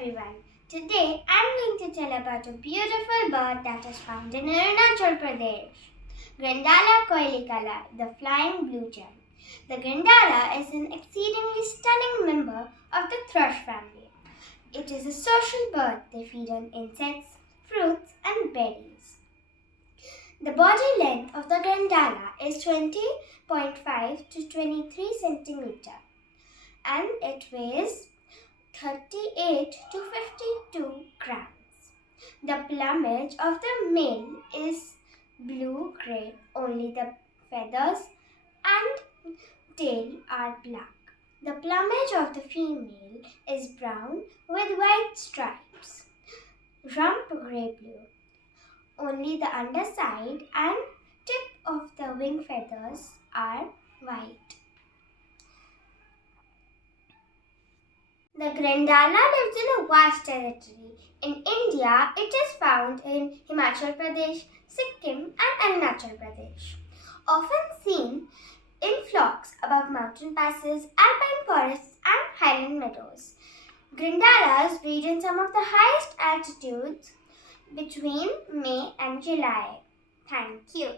everyone. Today I'm going to tell about a beautiful bird that is found in Arunachal Pradesh. Grandala Coelicolor, the flying blue jay. The Grandala is an exceedingly stunning member of the thrush family. It is a social bird. They feed on insects, fruits and berries. The body length of the Grandala is 20.5 to 23 centimeter and it weighs 38 to 52 grams. The plumage of the male is blue-gray. Only the feathers and tail are black. The plumage of the female is brown with white stripes. Rump grey-blue. Only the underside and tip of the wing feathers are white. The Grandala lives in a vast territory. In India, it is found in Himachal Pradesh, Sikkim and Arunachal Pradesh. Often seen in flocks above mountain passes, alpine forests and highland meadows. Grandalas breed in some of the highest altitudes between May and July. Thank you.